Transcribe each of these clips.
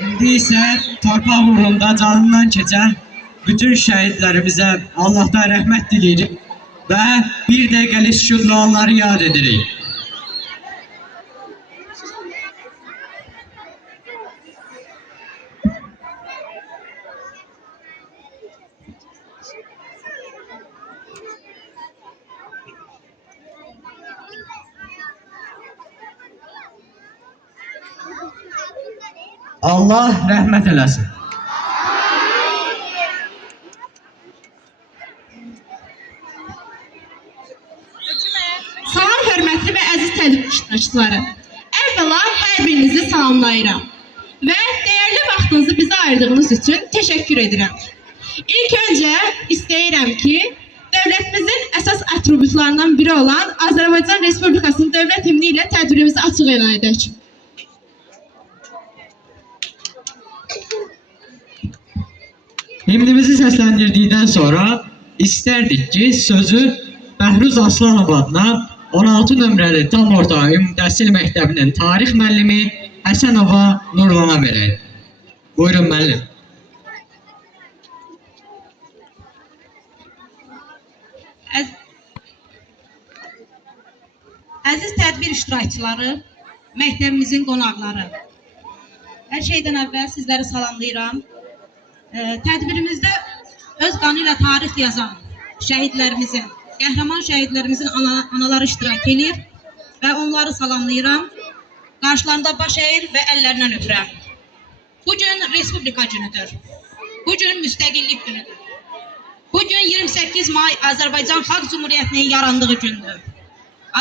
İndi isə torpaq uğrunda canından keçən bütün şəhidlərimizə Allahdan rəhmət diləyirik və bir dəqiqəlik sükutla onları yad edirik. Allah rəhmət eləsin. Salam hörmətli və əziz tədbir iştirakçıları. Əvvəla hər birinizi salamlayıram və dəyərli vaxtınızı bizə ayırdığınız üçün təşəkkür edirəm. İlk öncə istəyirəm ki, dövlətimizin əsas atributlarından biri olan Azərbaycan Respublikasının dövlət himni ilə tədbirimizi açıq elan edək. Himnimizi səsləndirdikdən sonra istərdik ki, sözü Bəhruz Aslanov adına 16 nömrəli tam orta ümumi təhsil məktəbinin tarix müəllimi Həsənova Nurlana verək. Buyurun müəllim. Əziz tədbir iştirakçıları, məktəbimizin qonaqları, hər şeydən əvvəl sizləri salamlayıram. Tədbirimizdə öz qanı ilə tarix yazan şəhidlərimizin, qəhrəman şəhidlərimizin anaları iştirak edir və onları salamlayıram. Qarşılarında baş əyir və əllərindən öpürəm. Bugün Respublika günüdür. Bugün müstəqillik günüdür. Bugün 28 may Azərbaycan Xalq Cumhuriyyətinin yarandığı gündür.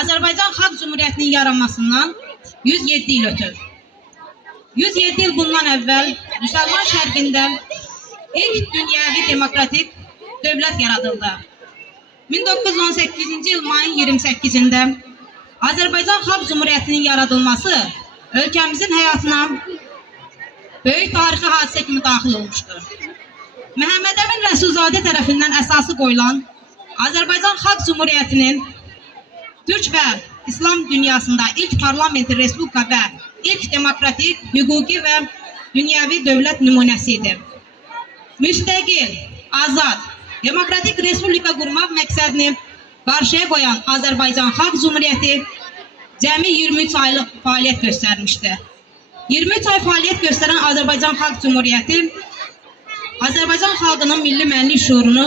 Azərbaycan Xalq Cumhuriyyətinin yaranmasından 107 il ötür. 107 il bundan əvvəl Müsəlman şərqində ilk dünyəvi demokratik dövlət yaradıldı. 1918-ci il mayın 28-də Azərbaycan Xalq Cumhuriyyətinin yaradılması ölkəmizin həyatına böyük tarixi hadisə kimi daxil olmuşdur. Məhəmməd Əmin Rəsulzadə tərəfindən əsası qoyulan Azərbaycan Xalq Cumhuriyyətinin Türk və İslam dünyasında ilk parlamenti respublika və ilk demokratik, hüquqi və dünyəvi dövlət nümunəsidir. Müstəqil, azad, demokratik respublika qurmaq məqsədini qarşıya qoyan Azərbaycan Xalq Cümhuriyyəti cəmi 23 aylıq fəaliyyət göstərmişdi. 23 ay fəaliyyət göstərən Azərbaycan Xalq Cümhuriyyəti Azərbaycan xalqının milli mənlik şuurunu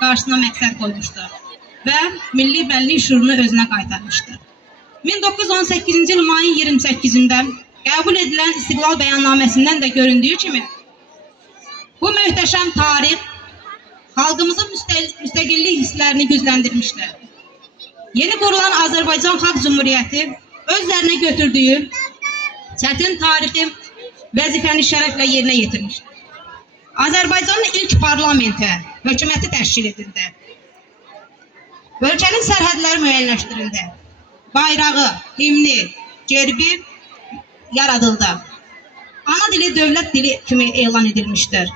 qarşısına məqsəd qoymuşdur və milli mənlik şuurunu özünə qaytarmışdır. 1918-ci il mayın 28-də qəbul edilən İstiqlal Bəyannaməsindən də göründüyü kimi bu möhtəşəm tarix xalqımızın müstəqillik hisslərini gücləndirmişdir. Yeni qurulan Azərbaycan Xalq Cümhuriyyəti özlərinə götürdüyü çətin tarixi vəzifəni şərəflə yerinə yetirmişdir. Azərbaycanın ilk parlamenti, hökuməti təşkil edildi. Ölkənin sərhədləri müəyyənləşdirildi. Bayrağı, himni, gerbi yaradıldı. Ana dili dövlət dili kimi elan edilmişdir.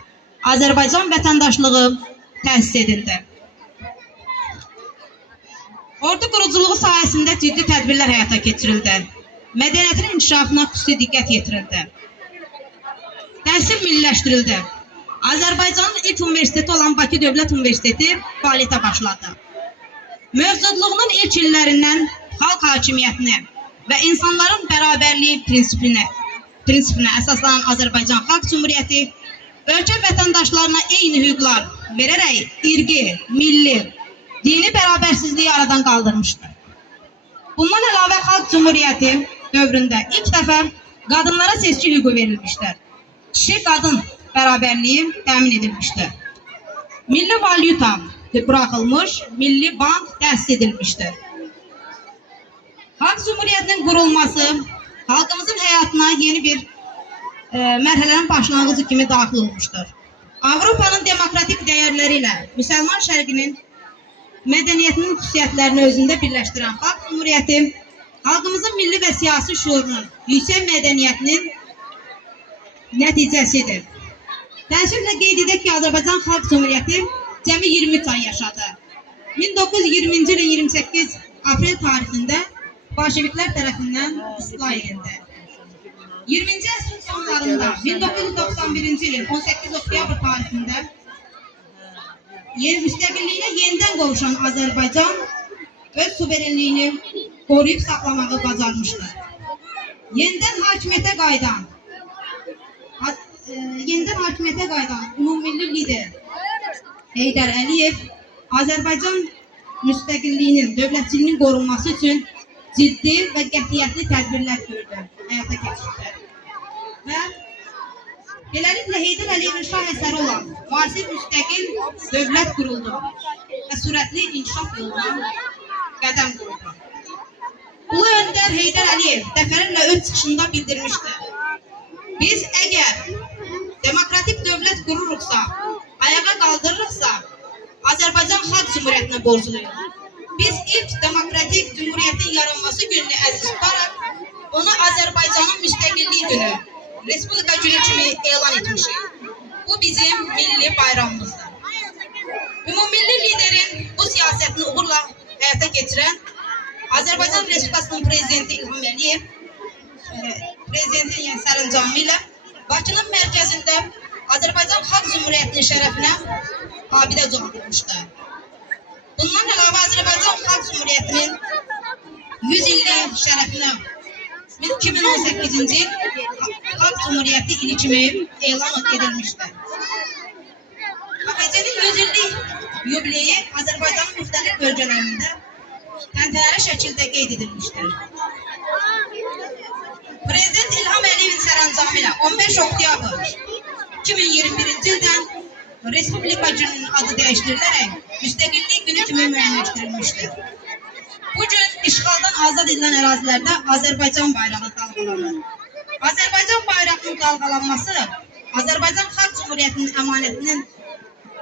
Azərbaycan vətəndaşlığı təsis edildi. Ordu quruculuğu sayəsində ciddi tədbirlər həyata keçirildi. Mədəniyyətin inkişafına xüsusi diqqət yetirildi. Təhsil milliləşdirildi. Azərbaycanın ilk universiteti olan Bakı Dövlət Universiteti fəaliyyətə başladı. Mövcudluğunun ilk illərindən xalq hakimiyyətini və insanların bərabərliyi prinsipinə əsaslanan Azərbaycan Xalq Cümhuriyyəti ölkə vətəndaşlarına eyni hüquqlar verərək irqi, milli, dini bərabərsizliyi aradan qaldırmışdır. Bundan əlavə Xalq Cümhuriyyəti dövründə ilk dəfə qadınlara seçki hüququ verilmişdir. Kişi-qadın bərabərliyi təmin edilmişdir. Milli valyuta buraxılmış, milli bank təsis edilmişdir. Xalq Cümhuriyyətinin qurulması xalqımızın həyatına yeni bir mərhələnin başlanğıcı kimi daxil olmuşdur. Avropanın demokratik dəyərləri ilə Müsəlman şərqinin mədəniyyətinin xüsusiyyətlərini özündə birləşdirən Xalq Cümhuriyyəti xalqımızın milli və siyasi şuurunun yüksək mədəniyyətinin nəticəsidir. Təəssüflə qeyd edək ki, Azərbaycan Xalq Cümhuriyyəti cəmi 23 ay yaşadı. 1920-ci ilin 28 aprel tarixində Bolşeviklər tərəfindən istila edildi. 20-ci əsrin sonlarında 1991-ci ilin 18 oktyabr tarixində müstəqilliyinə yenidən qovuşan Azərbaycan öz suverenliyini qoruyub saxlamağı bacarmışdır. Yenidən hakimiyyətə qayıdan ümummilli lider Heydər Əliyev Azərbaycan müstəqilliyinin, dövlətçiliyinin qorunması üçün ciddi və qətiyyətli tədbirlər gördü, həyata keçirdi. Və beləliklə Heydər Əliyevin şah əsəri olan müasir müstəqil dövlət quruldu və sürətli inkişaf yoluna qədəm qoydu. Ulu öndər Heydər Əliyev dəfələrlə öz çıxışında bildirmişdir. Biz əgər demokratik dövlət qururuqsa, ayağa qaldırırıqsa, Azərbaycan Xalq Cümhuriyyətinə borcluyuq. Biz ilk demokratik cümhuriyyətin yaranması gününü əziz tutaraq, onu Azərbaycanın müstəqilliyi günü, Respublika günü kimi elan etmişik. Bu bizim milli bayramımızdır. Ümummilli liderin bu siyasətini uğurla həyata keçirən Azərbaycan Respublikasının prezidenti İlham Əliyev, prezidentin sərəncamı ilə Bakının mərkəzində Azərbaycan Xalq Cümhuriyyətinin şərəfinə abidə ucaldılmışdır. Bundan əlavə Azərbaycan Xalq Cümhuriyyətinin 100 illik şərəfinə 2018-ci il Xalq Cümhuriyyəti ili kimi elan edilmişdir. AXC-nin 100 illik yubileyi Azərbaycanın müxtəlif bölgələrində təntənəli şəkildə qeyd edilmişdir. Prezident İlham Əliyevin sərəncamı ilə 15 oktyabr 2021-ci ildən Respublika gününün adı dəyişdirilərək müstəqillik günü kimi müəyyənləşdirilmişdir. Bu gün işğaldan azad edilən ərazilərdə Azərbaycan bayrağı dalğalanır. Azərbaycan bayrağının dalğalanması Azərbaycan Xalq Cümhuriyyətinin əmanətinin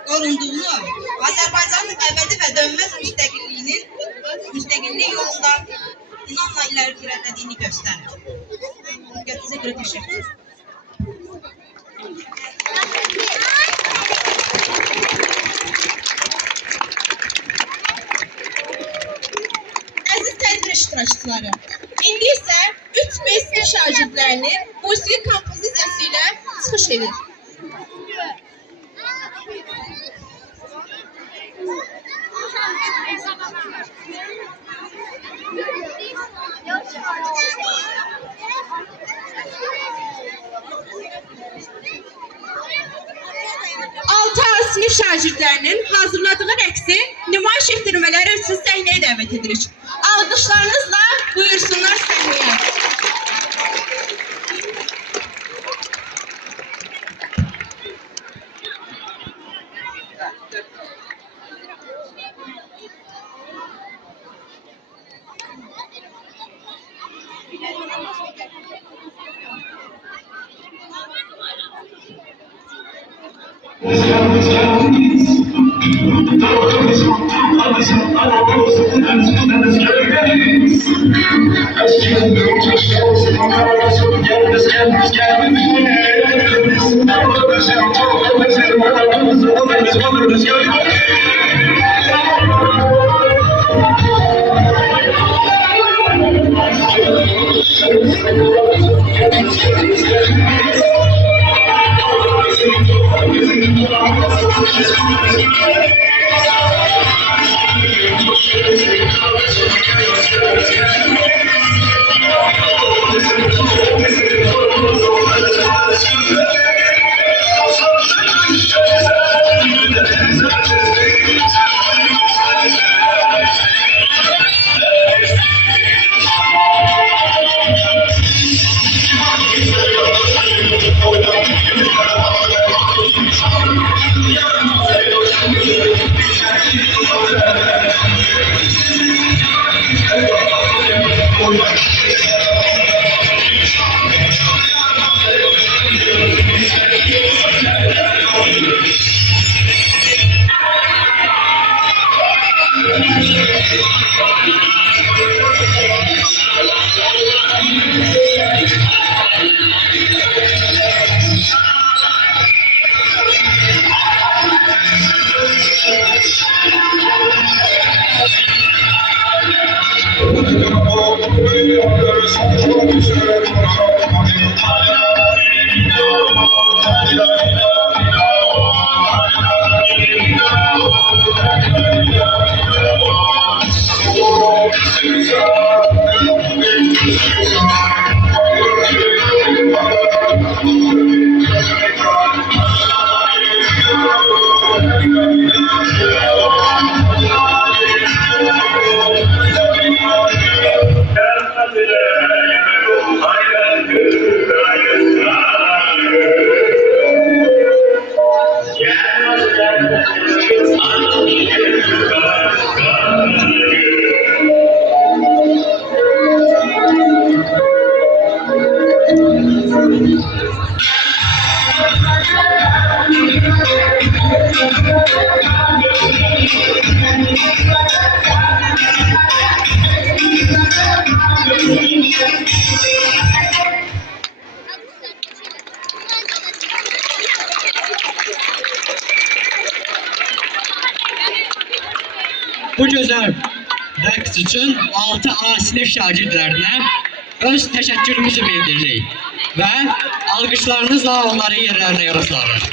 qorunduğunu, Azərbaycanın əbədi və dönməz müstəqillik yolunda inamla ilerlediğini gösterir. Dikkatinize göre teşekkür ederim. Aziz tədbir iştirakçıları, indi isə 3 mesleği şagirdlərini musiqi kompozisiyası ilə çıxış edir. sinif şagirdlərinin hazırladığı rəqsi nümayiş etdirmələri üçün səhnəyə dəvət edirik. Alqışlarınızla buyursunlar səhnəyə. Bu güzel rəqs üçün 6A sinif şagirdlərinə öz təşəkkürümüzü bildiririk və alqışlarınızla onları yerlərinə yola salırıq.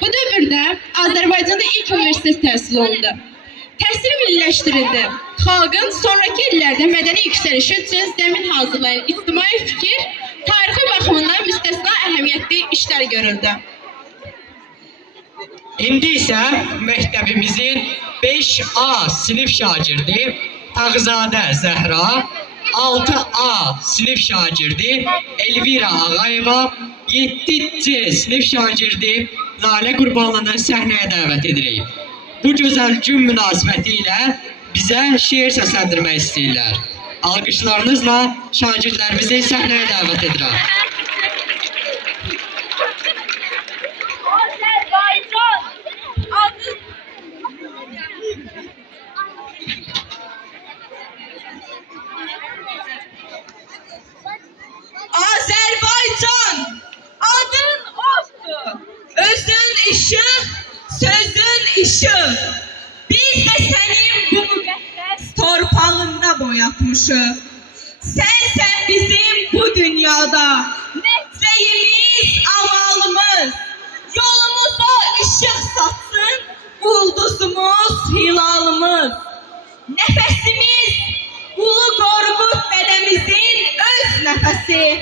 Bu dövrdə Azərbaycanda ilk universitet təhsil olundu. Təhsil milliləşdirildi. Xalqın sonraki illərdə mədəni yüksəlişi üçün zəmin hazırlayan ictimai fikir, tarixi baxımından müstəsna əhəmiyyətli işlər görüldü. İndi isə məktəbimizin 5A sinif şagirdi Tağzadə Zəhra, 6A sinif şagirdi Elvira Ağayeva, 7C sinif şagirdi Lalə Qurbanlını səhnəyə dəvət edirik. Bu gözəl gün münasibəti ilə bizə şeir səsləndirmək istəyirlər. Alqışlarınızla şagirdlərimizi səhnəyə dəvət edirəm. Azerbaycan adın oldu. Özün ışık, sözün ışık. Biz de senin bu müqəddəs torpağında boyatmışıq. Sen bizim bu dünyada mesleğimiz, amalımız. Yolumuza ışık satsın, ulduzumuz, hilalımız. Nefesimiz Ulu Qorqud dedemizin öz nefesi.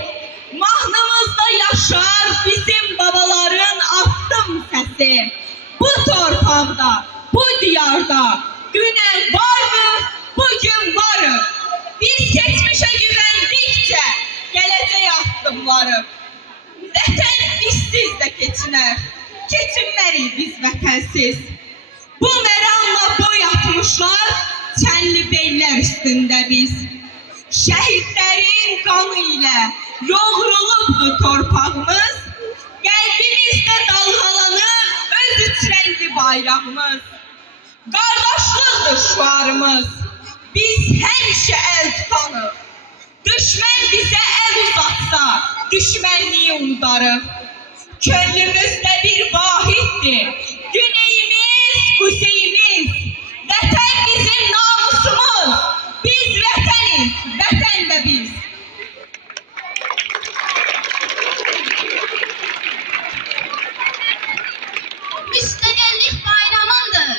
Mahnımızda yaş coşar bizim babaların attım sesi. Bu torpaqda, bu diyarda günen var mı? Bugün varım. Biz geçmişe güvendikçe gelecek addımları. Vətən bizsiz də keçinər. Keçinmərik biz vətənsiz. Bu məramla boy atmışlar, çənli beylər üstündə biz. Şəhidlərin qanı ilə yoğrulubdu torpağımız. Qəlbimizdə dalğalanır öz üç rəngli bayrağımız. Qardaşlıqdır şüarımız. Biz həmişə əl tutanıq. Düşmən bizə əl uzatsa, düşmənliyi unudarıq. Könlümüzdə bir vahiddir. Güneyimiz, kuzeyimiz. Vətən bizim namusumuz. Biz vətəniz, vətən də biz. Müstəqillik bayramındır.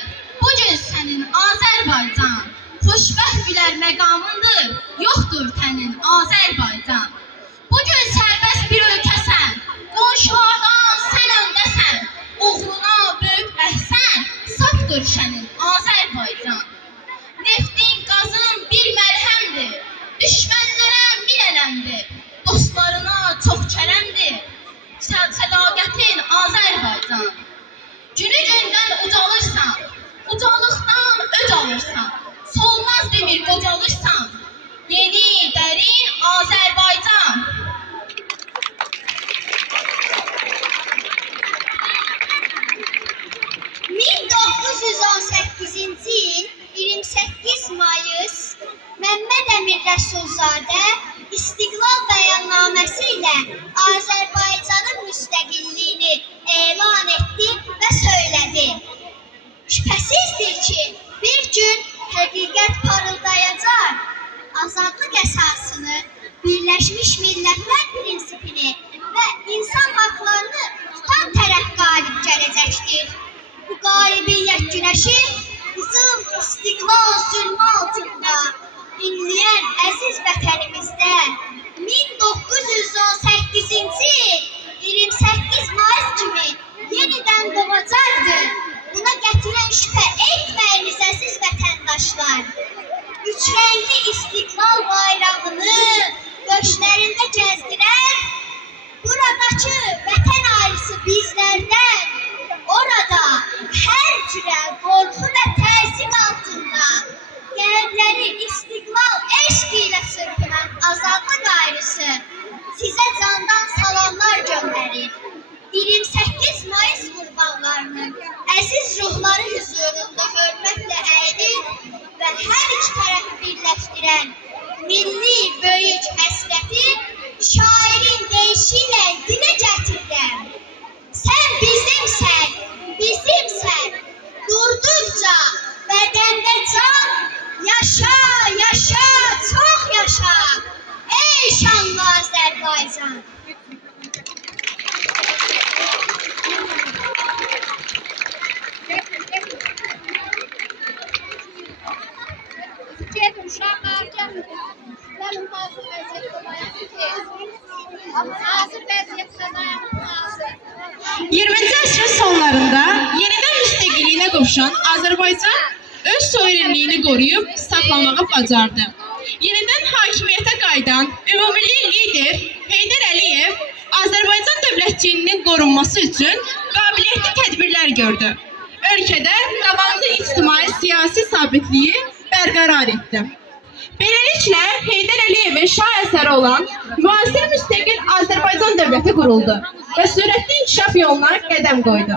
Bugün sənin Azərbaycan. Xoşbəxt gülər məqamındır. Yoxdur tənin Azərbaycan. Bugün sərbəst bir ölkəsən. Qonşulardan sən öndəsən. Uğruna böyük əhsən. Safdır şənin Azərbaycan. Neftin, qazın bir məlhəmdir. Düşmənlərə min ələmdir. Dostlarına çox kərəmdir. Sədaqətin Azərbaycan. Günü gündən ucalırsan, ucalıqdan öc alırsan, solmaz demir qocalırsan, yeni, dərin Azərbaycan. il 28 Mayıs Məmməd Əmin Rəsulzadə İstiqlal bəyannaməsi ilə Azərbaycanın müstəqilliyini elan etdi və söylədi. Şübhəsizdir ki, bir gün həqiqət parıldayacaq, azadlıq əsasını, Birləşmiş Millətlər prinsipini və insan haqlarını tutan tərəf qalib gələcəkdir. Bu qalibiyyət günəşi bizim istiqlal zülmü altında inləyən əziz vətənimizdə 1918-ci il 28 Mayıs kimi yenidən doğacaqdır. Buna gətirən şübhə etməyiniz əziz vətəndaşlar. Üç rəngli istiqlal bayrağını döşlərində gəzdirən buradakı vətən ailesi bizlərdən, orada hər cürə qorxu və təzyiq altında qəlbləri istiqlal eşq ilə çırpınan azadlıq ailesi sizə candan salamlar göndərir. 28 Mayıs qurbanlarının əziz ruhları huzurunda hörmətlə əyilir və hər iki tərəfi birləşdirən milli böyük həsrəti şairin deyişiyle dile gətirirəm. Sən bizimsən, bizimsən, durdukça bədəndə can, yaşa, yaşa, çox yaşa, ey şanlı Azərbaycan. Uşaqlar gəlmir. Gəlin hazır vəziyyətdə dayanır. Hazır vəziyyətdə dayanır. 20-ci əsrin sonlarında yenidən müstəqilliyinə qovuşan Azərbaycan öz suverenliyini qoruyub saxlamağı bacardı. Yenidən hakimiyyətə qayıdan ümumilli lider Heydər Əliyev Azərbaycan dövlətçiliyinin qorunması üçün qabiliyyətli tədbirlər gördü. Ölkədə davamlı ictimai-siyasi sabitliyi bərqərar etdi. Beləliklə, Heydər Əliyevin şah əsəri olan müasir müstəqil Azərbaycan dövləti quruldu və sürətli inkişaf yoluna qədəm qoydu.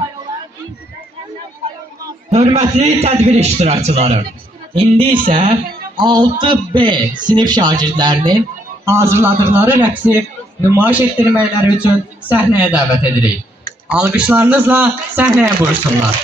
Hörmətli tədbir iştirakçıları, indi isə 6B sinif şagirdlərinin hazırladıqları rəqsi nümayiş etdirməkləri üçün səhnəyə dəvət edirik. Alqışlarınızla səhnəyə buyursunlar.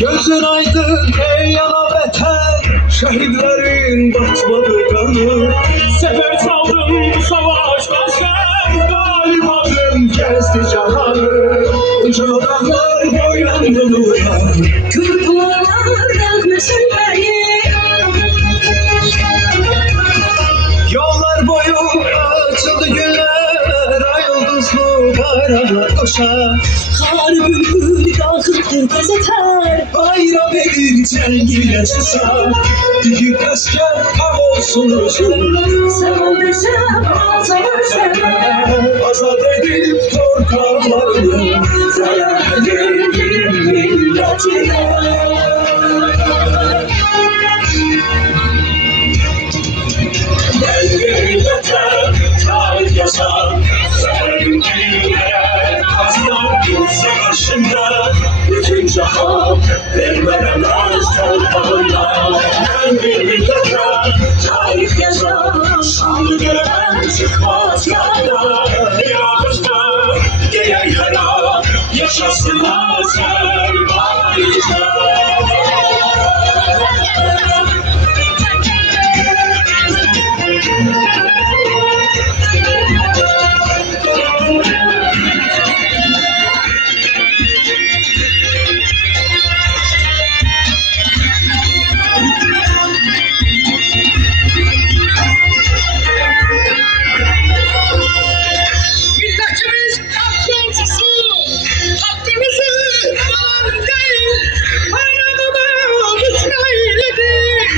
Gözün aydın ey ana vətən, şehitlerin batmadı kanı. Sefer çaldım bu savaşta sen, galibadım gezdi cahanı. Uca dağlar boylandı nura, Kırpılar yazmışım beni. yollar boyu açıldı güller, ay yıldızlı bayraklar koşar. Kar bülbül kalkıptır gazeter. Bayram edir cengiyle susar, büyük asker kam olsun özüm. Sen ol desem azalır senden. Azad edip torpaklarını, zarar edip milletine. Ben millete tarih yazar, sevgilere kazandım savaşında. Bütün cahan vermemez torpağına. Ben millete tarih yazar, şanlı göremem çıkmaz yana. Bir ağızda diye yara, yaşasın Azerbaycan. Milletimiz hakkımızı, hakkımızı değil. Anadolu İsrail'idir.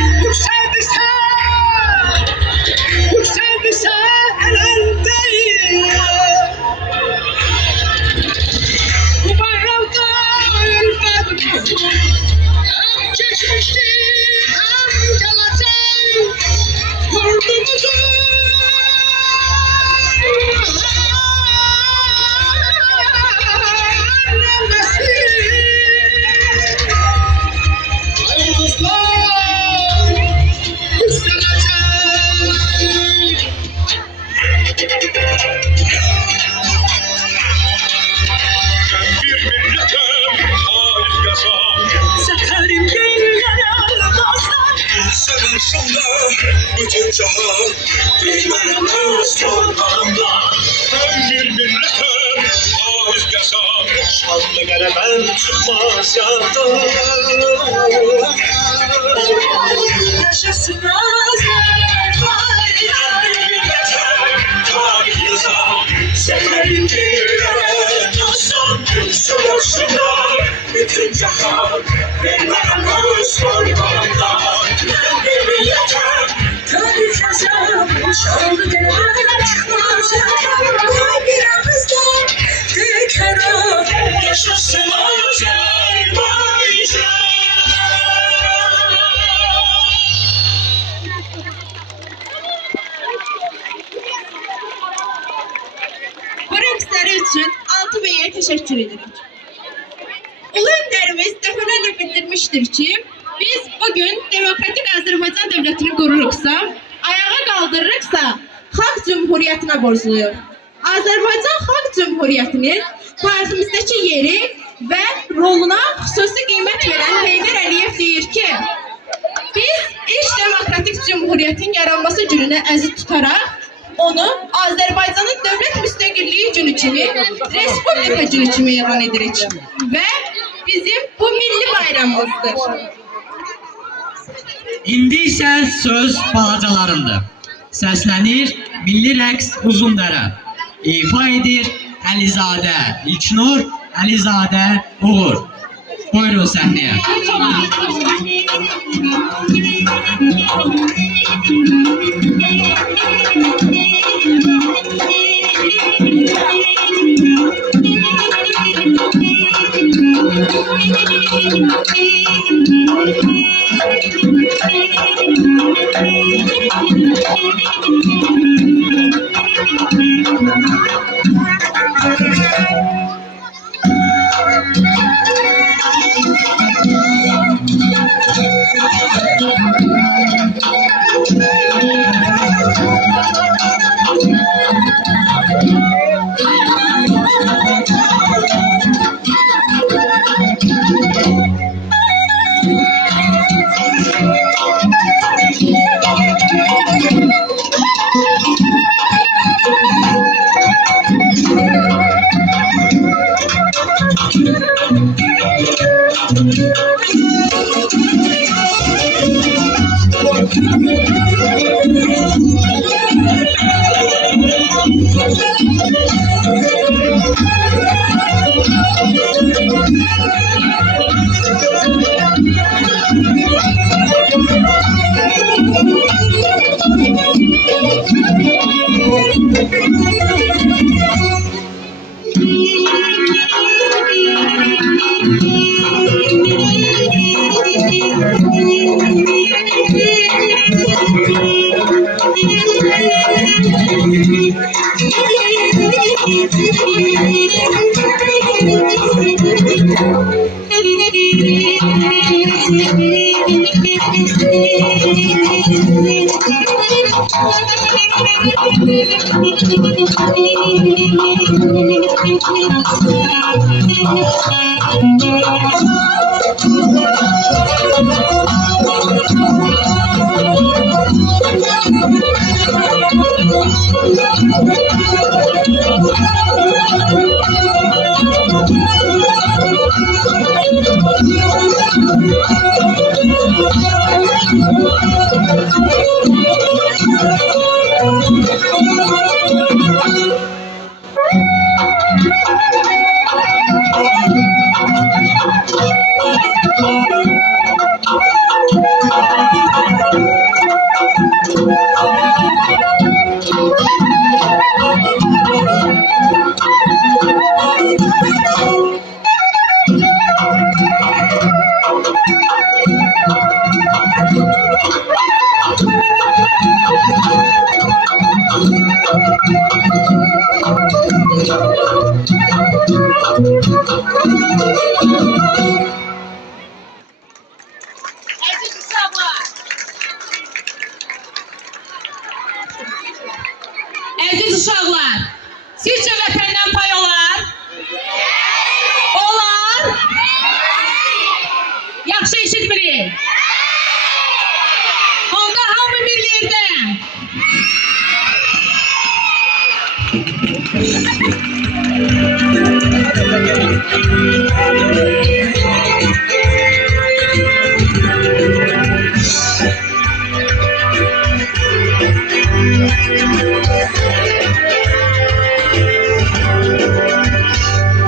Yükseldiyse elen değil. Bu bayramda ülkemiz hem geçmişti hem gelecek. Yurdumuzu Savaşında bütün cahan bilmemez torpağımda. Ben bir milletim, ağız yasam, şanlı gelemem çıkmaz yandım. yaşasın Azerbaycan. Ben bir milletim, tarih yazam, seferim birlere dostum. Savaşında bütün cahan bilmemez torpağımda. Ben bir milletim, Tarih yazar, şanlı gelemem çıkmaz yandan. Bir ağızdan tek kara, yaşasın Azerbaycan. Bu rəqsləri üçün 6 bəyə təşəkkür edirik. Ulu öndərimiz dəfələrlə bildirmişdir ki, biz bugün Demokratik Azərbaycan Dövlətini qururuqsa, ayağa qaldırırıqsa, Xalq Cümhuriyyətinə borcluyuq. Azərbaycan Xalq Cümhuriyyətinin tariximizdəki yeri və roluna xüsusi qiymət verən Heydər Əliyev deyir ki, biz ilk Demokratik Cümhuriyyətin yaranması gününü əziz tutaraq, onu Azərbaycanın dövlət müstəqilliyi günü kimi, Respublika günü kimi elan edirik və bizim bu milli bayramımızdır. İndi isə söz balacalarındır. Səslənir milli rəqs Uzundərə. İfa edir Əlizadə İlknur, Əlizadə Uğur. Buyurun səhnəyə. Əziz uşaqlar, Əziz uşaqlar, sizcə vətəndən pay olar? Olar? Yaxşı eşitmirik. Onda hamı bir yerdə.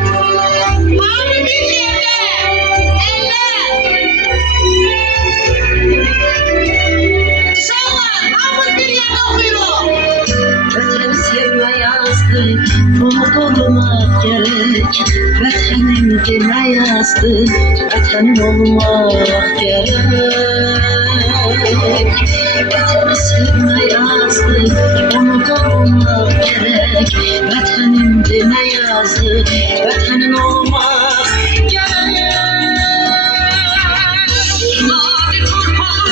Hamı bir yerdə. Eller. Uşaqlar, hamı bir yerdə oxuyuruq. Vətəni sevmə yazdık, onu qorumaq gerek. Vətənim demə yazdık, vətənim olmaq gerek. Vətəni sevmə yazdık, onu qorumaq gerek. Vətənim demə yazdık, vətənin olmaq gerek. Mavi torpağı,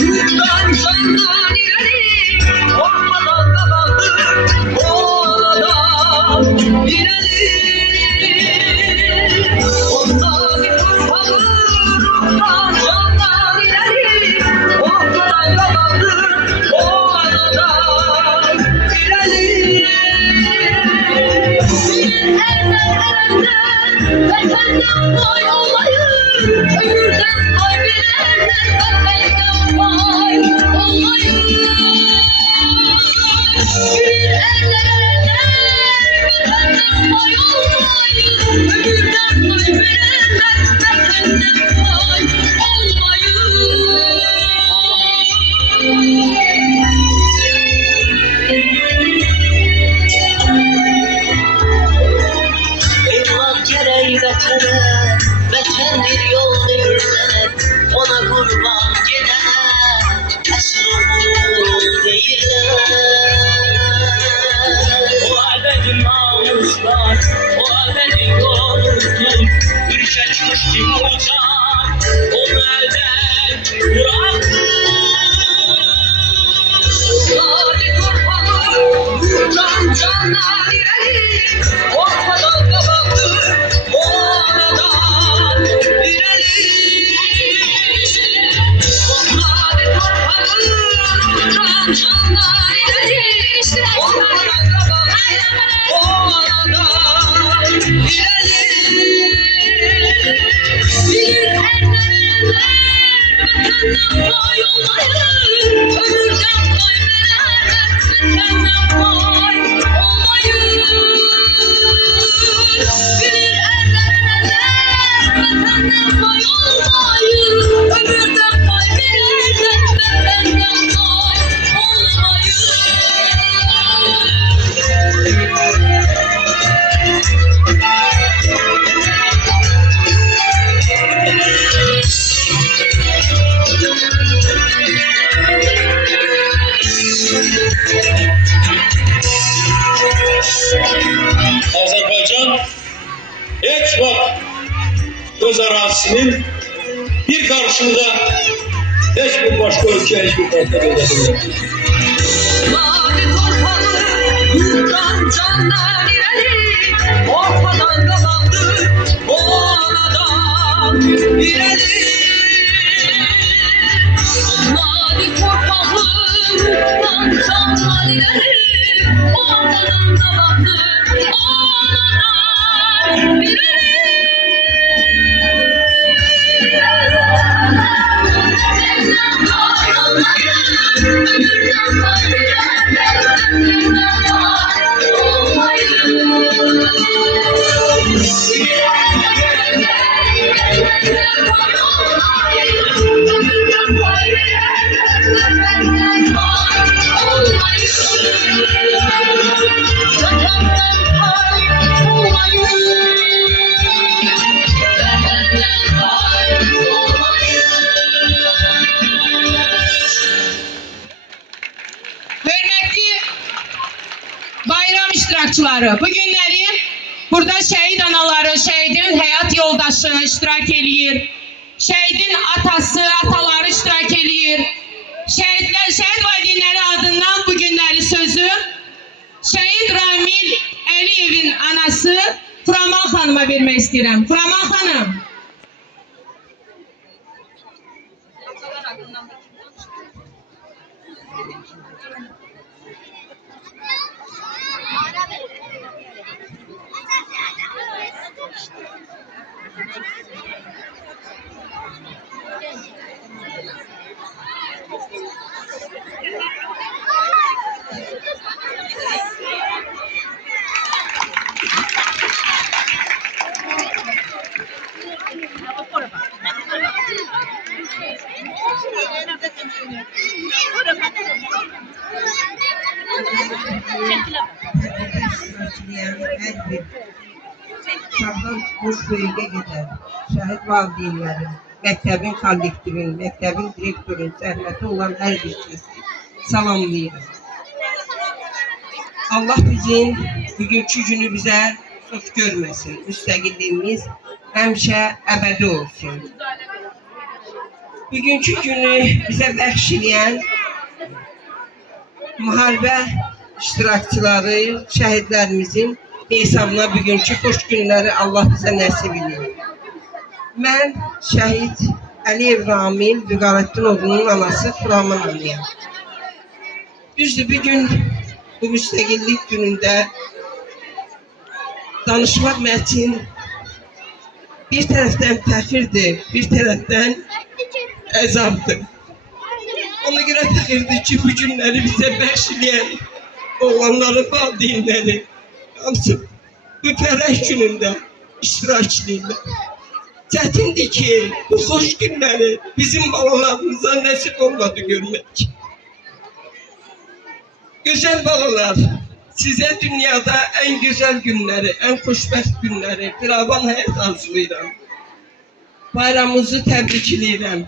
yurtdan candan ileri, ormadan kapandı, oradan ileri. O mavi torpağı, yurtdan candan ileri, ormadan kapandı, oradan ileri. Vətəndən pay olmayın, ömürdən pay verənlər vətəndən pay olmayın. Bir əllərlər, vətəndən pay olmayın, ömürdən pay verənlər vətəndən pay Evlat gerek vətənə, vətən bir yol verirlər, ona qurban gedənə, əsr olur deyirlər. O əbədi namuslar, o əbədi qorurken ürkək kuşdu uçar, onu əldən bıraktı. Mavi torpağı, yurtdan candan ileri, ortadan kapandı, oradan ileri. O mavi torpağı, yurtdan candan ileri, ortadan kapandı, oradan ileri. Bir Azerbaycan hiç bak öz arazisinin bir karşında hiçbir başka ülke hiçbir farklı devlet. Mavi torpağı yurttan canlar ileri, ortadan kazandı o anadan ileri. Mavi torpağı yurttan canlar ileri, ortadan kazandı o anadan ileri. Hörmətli bayram iştirakçıları, bu günləri burada şəhid anaları, şəhidin həyat yoldaşı iştirak eləyir. Şəhidin atası, ataları iştirak eləyir. Şəhid valideynləri adından bu günləri sözü şəhid Ramil Əliyevin anası Furaman xanıma vermək istəyirəm. Furaman xanım. Her bir şahdan çıxmış böyüyə gedər. Şəhid valideynlərin, məktəbin kollektivin, məktəbin direktorun zəhməti olan hər bir kəsi salamlayırım. Allah bizim bugünkü günü bizə xoş görməsin. Müstəqilliyimiz həmişə əbədi olsun. Bugünkü günü bizə bəxş edən müharibə iştirakçıları, şəhidlərimizin hesabına bugünkü xoş günləri Allah bizə nəsib edir. Mən şəhid Əliyev Ramil Vüqarətdinoğlunun anası Furaman anayam. Düzdür, bugün bu müstəqillik günündə danışmaq mənim üçün bir tərəfdən fəxirdir, bir tərəfdən əzabdır. Ona görə fəxirdir ki, bu günləri bizə bəxş edən oğlanların valideynləri hamısı bu fərəh günündə iştirak edirlər. Çətindir ki, bu xoş günləri bizim balalarımıza nəsib olmadı görmək. Gözəl balalar, sizə dünyada ən gözəl günləri, ən xoşbəxt günləri, firavan həyat arzulayıram. Bayramınızı təbrik edirəm.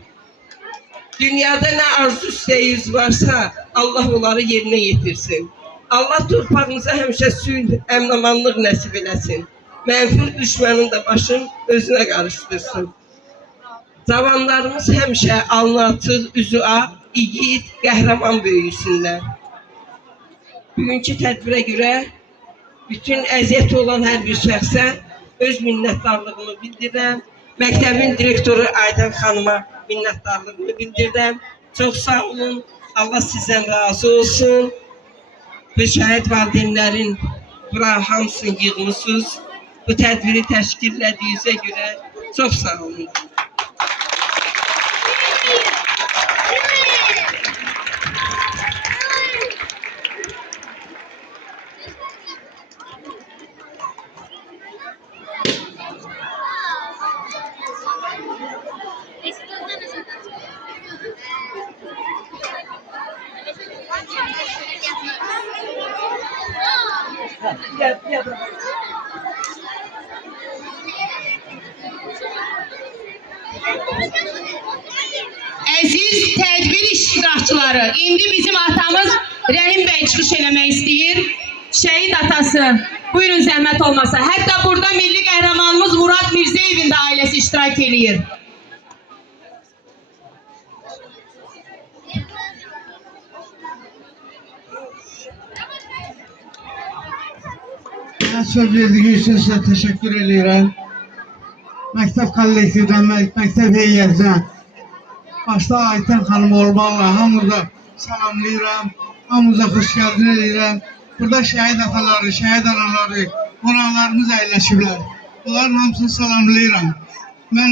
Dünyada nə arzu istəyiniz varsa, Allah onları yerinə yetirsin. Allah torpağımıza həmişə sülh, əmin-amanlıq nəsib eləsin. Mənfur düşmənin də başın özünə qarışdırsın. Cavanlarımız həmişə alnı açıq, üzü ağ, igid, qəhrəman böyüsünlər. Bugünkü tədbirə görə bütün əziyyəti olan hər bir şəxsə öz minnətdarlığımı bildirirəm. Məktəbin direktoru Aydan xanıma minnətdarlığımı bildirirəm. Çox sağ olun, Allah sizdən razı olsun. Bu şəhid valideynlərin bura hamısını yığmışsınız. Bu tədbiri təşkil etdiyinizə görə çox sağ olun. Əziz tədbir iştirakçıları, indi bizim atamız Rəhim bəy çıxış eləmək istəyir. Şəhid atası, buyurun zəhmət olmasa. Hətta burada milli qəhrəmanımız Murad Mirzəyevin də ailəsi iştirak eləyir. Söz verdiğiniz için size teşekkür ederim. Məktəb kollektivdən, məktəb heyətinə, başda Ayten xanım olmaqla hamınıza salamlayıram, hamınıza xoş gəldin edirəm. Burada şəhid ataları, şəhid anaları, qonaqlarımız əyləşiblər. Onların hamısını salamlayıram. Mən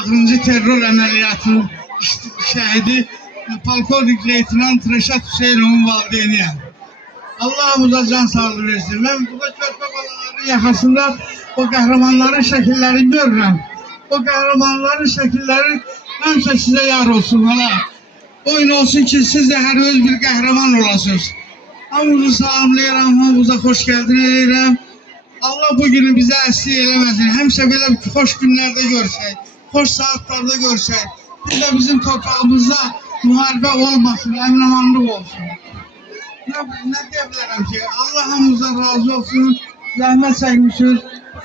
axırıncı terror əməliyyatının şəhidi polkovnik leytenant Reşat Hüseynovun valideyniyəm. Allah hamıza can sağlığı versin. Ben burada körpə balaların yaxasında o qəhrəmanların şəkillərini görürəm. O qəhrəmanların şəkilləri həmişə sizə yar olsun. Oyun olsun ki siz de hər öz bir qəhrəman olasınız. Hamınızı salamlayıram, hamınıza xoş gəldin edirəm. Allah bu günü bizə əsli eləməsin. Həmişə belə xoş günlərdə görsək, xoş saatlarda görsək. Bir de bizim torpağımızda müharibə olmasın, əmin-amanlıq olsun. Ne diyebilirim ki? Allah hamımızdan razı olsun. Zahmet çekmişiz.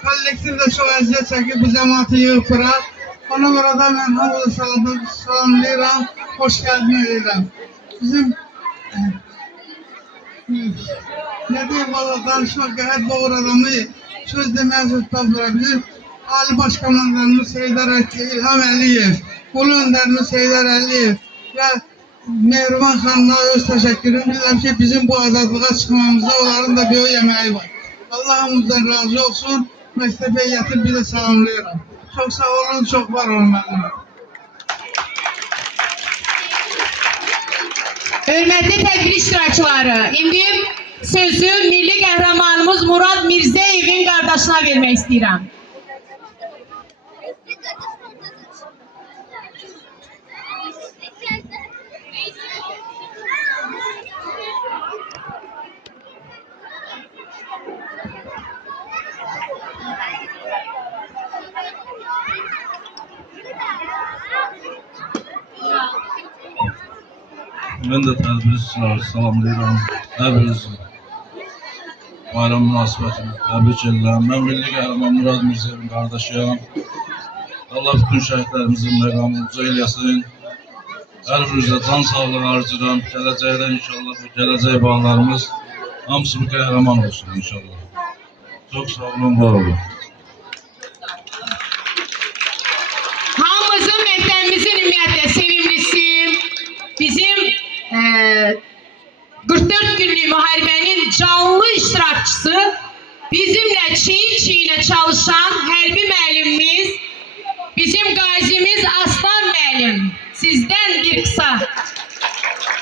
Kollektif de çok eziyet çekip bu cemaati yığıp bırak. Ona göre de ben hamımızı salamlayıram. Hoş geldin edirəm. Bizim ne diyeyim valla danışmak gayet boğur adamı söz demeye tuttan durabilir. Ali Başkomandanımız Heydar İlham Əliyev, Ulu Önderimiz Heydar Əliyev ve Mehriban xanımına öz təşəkkürüm bilirəm ki, bizim bu azadlığa çıxmamızda onların da böyük əməyi var. Allah hamımızdan razı olsun. Məktəb heyəti bir də salamlayıram. Çox sağ olun, çox var olun mənim. Hörmətli tədbir iştirakçıları, indi sözü milli qəhrəmanımız Murad Mirzəyevin qardaşına vermək istəyirəm. Ben de tədbirçiləri salamlayıram. Hər birinizi bayram münasibətini təbrik edirəm. Mən milli qəhrəman Murad Mirzəyevin qardaşıyam. Allah bütün şəhidlərimizin məqamını uca eləsin. Hər birinizə can sağlığı arzulayıram. Gələcəkdə inşallah bu gələcək bağlarımız hamısı bir qəhrəman olsun inşallah. Çox sağ olun, var olun. Hamımızın məktəbimizin ümumiyyətlə sevimlisi, bizim 44 günlük müharibənin canlı iştirakçısı, bizimle çiğne çalışan hərbi müəllimimiz, bizim qazimiz Aslan müəllim. Sizdən bir kısa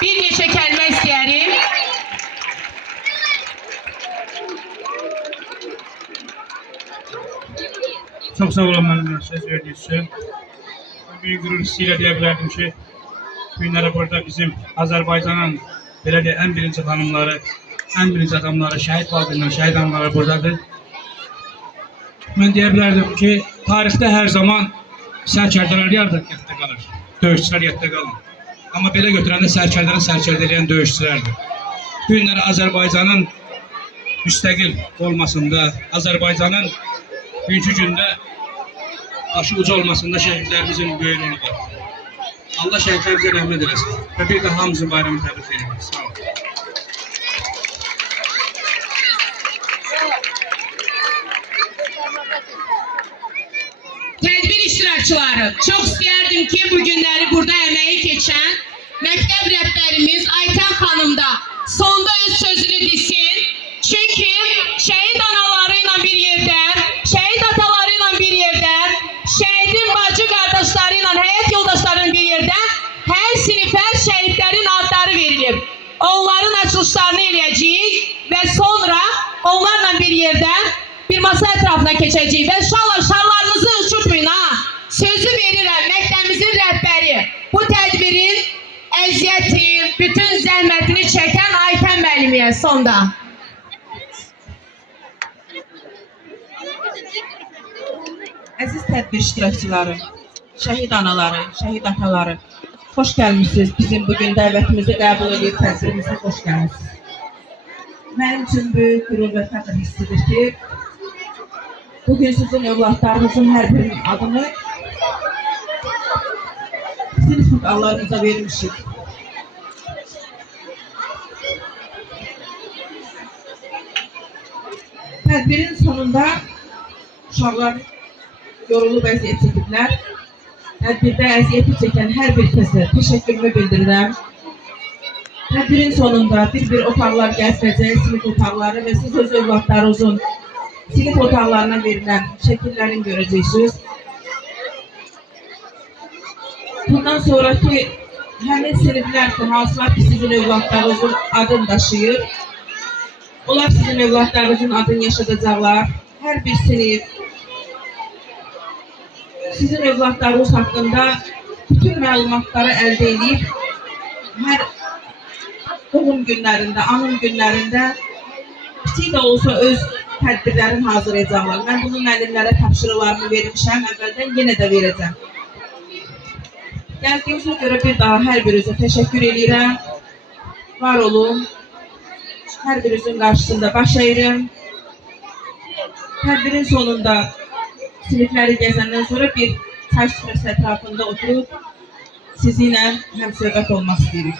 bir neçə kəlmə istəyərim. Çok sağ olun benimle söz verdiğiniz için. Büyük gurur hissiyle diyebilirdim ki günlere burada bizim Azerbaycan'ın belediye en birinci hanımları, en birinci adamları, şehit valideler, şehit hanımları buradadır. Ben diyebilirdim ki tarihte her zaman sərkərdələr yadda kalır, döyüşçülər yadda kalır. Ama belə götürəndə sərkərdəni sərkərdələyən döyüşçülərdir. Bu günləri Azerbaycan'ın müstəqil olmasında, Azerbaycan'ın bugünkü gündə başı uca olmasında şəhidlərimizin böyük rolu var. Allah şəhidlərimizə rəhmət eləsin və bir də hamımızın bayramı təbrik edir. Sağ olun. Tədbir iştirakçıları, çox istəyərdim ki, bu günləri burada əməyi keçən məktəb rəhbərimiz Ayten xanım da sonda öz sözünü desin. Çünki şəhid analarıyla bir yerdə, şəhid atalarıyla bir yerdə, şəhidin bacı qardaşlarıyla, həyat yoldaşlarının bir yerdə hər sinifə şəhidlərin adları verilib. Onların açılışlarını eləyəcəyik və sonra onlarla bir yerdə bir masa ətrafına keçəcəyik və şarlarınızı uçurtmayın ha. Sözü verirəm məktəbimizin rəhbəri, bu tədbirin əziyyəti, bütün zəhmətini çəkən Ayten müəllimiyə sonda. Əziz tədbir iştirakçıları, şəhid anaları, şəhid ataları, xoş gəlmişsiniz. Bizim bugün dəvətimizi qəbul edib tədbirimizə xoş gəlmişsiniz. Mənim üçün böyük qürur və fəxr hissidir ki, bugün sizin övladlarınızın hər birinin adını sinif müqallarımıza vermişik. Tədbirin sonunda uşaqlar yorulub əziyyət çəkiblər. Tədbirdə əziyyəti çəkən hər bir kəsə təşəkkürümü bildirirəm. Tədbirin sonunda bir otaqlar gəzdirəcək, sinif otaqları və siz öz övladlarınızın sinif otaqlarına verilən şəkillərini görəcəksiniz. Bundan sonraki həmin siniflər ki, hansılar ki sizin övladlarınızın adını daşıyır, onlar sizin övladlarınızın adını yaşadacaqlar. Hər bir sinif sizin övladlarınız haqqında bütün məlumatları əldə edib, hər doğum günlərində, anım günlərində kiçik də olsa öz tədbirlərini hazırlayacaqlar. Mən bunu müəllimlərə tapşırıqlarını vermişəm, əvvəldən yenə də verəcəm. Gəldiyinizə görə bir daha hər birinizə təşəkkür edirəm. Var olun. Hər birinizin qarşısında baş əyirəm. Tədbirin sonunda sinifləri gəzəndən sonra bir çay süfrəsi ətrafında oturub sizinlə həmsöhbət olmaq istəyirik.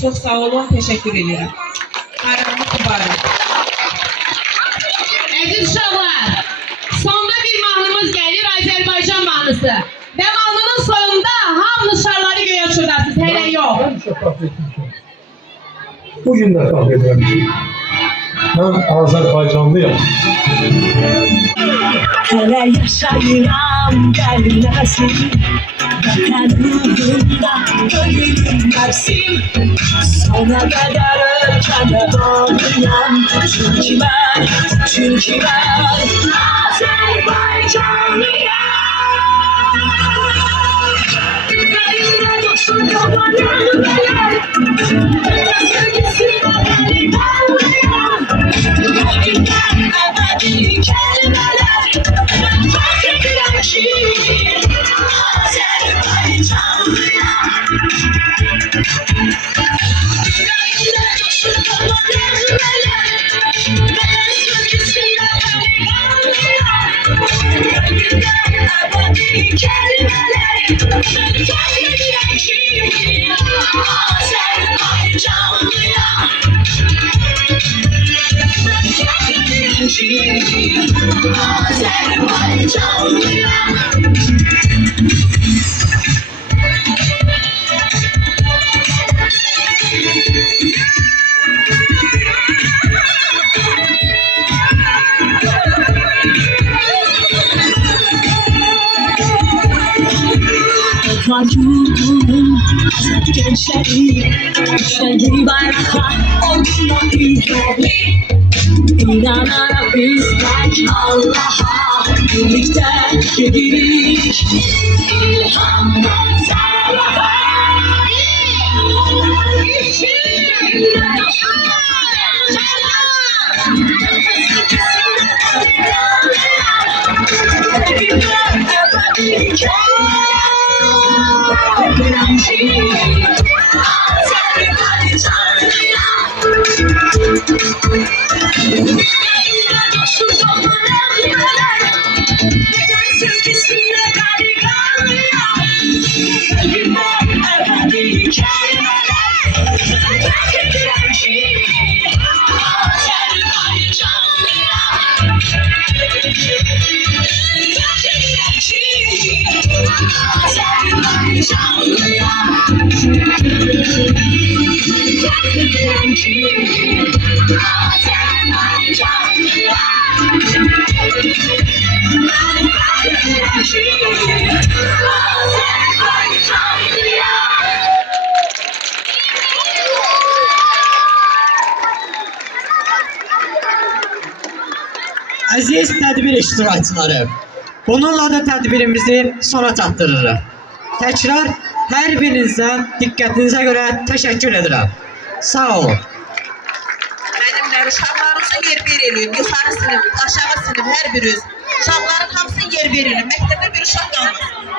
Çox sağ olun, təşəkkür edirəm. Bayramınız mübarək. Əziz uşaqlar, sonda bir mahnımız gəlir, Azərbaycan mahnısı. Və mahnının sonunda hamınız şarları göyə uçurdasınız, hələ yox. Bugün də fark edirəm ki, mən Azərbaycanlıyam. Hele yaşayıram gelmesin Vatan uğrunda ölümüm versin Sona kadar ölçene doğruyam Çünkü ben Azerbaycanlıyam Yüreğimde dostum kapanır beler Sevgisi beni bağlayan Yüreğimden ebedi kelimeler Fark ederim ki Azerbaycanlıyam Yüreğimde coşur kapanır beler Vatan sevgisiyle beni bağlayan Yüreğimden ebedi kelimeler Fark ederim ki Azerbaycanlıyam Azerbaycanlıyam Vacudum azat gençleri Düşleri bayraklar orduna ilgili İnanarak bizler Allah'a birlikte gidirik İlhamlar Allah'a Əziz tədbir iştirakçıları, bununla da tədbirimizi sona çatdırırıq. Təkrar hər birinizdən diqqətinizə görə təşəkkür edirəm. Sağ olun. Müəllimlər uşaqlarınızı yer bir eləyin. Yuxarı sinif, aşağı sinif hər biriniz uşaqların hamısına yer verilir. Məktəbdə bir uşaq qalmasın.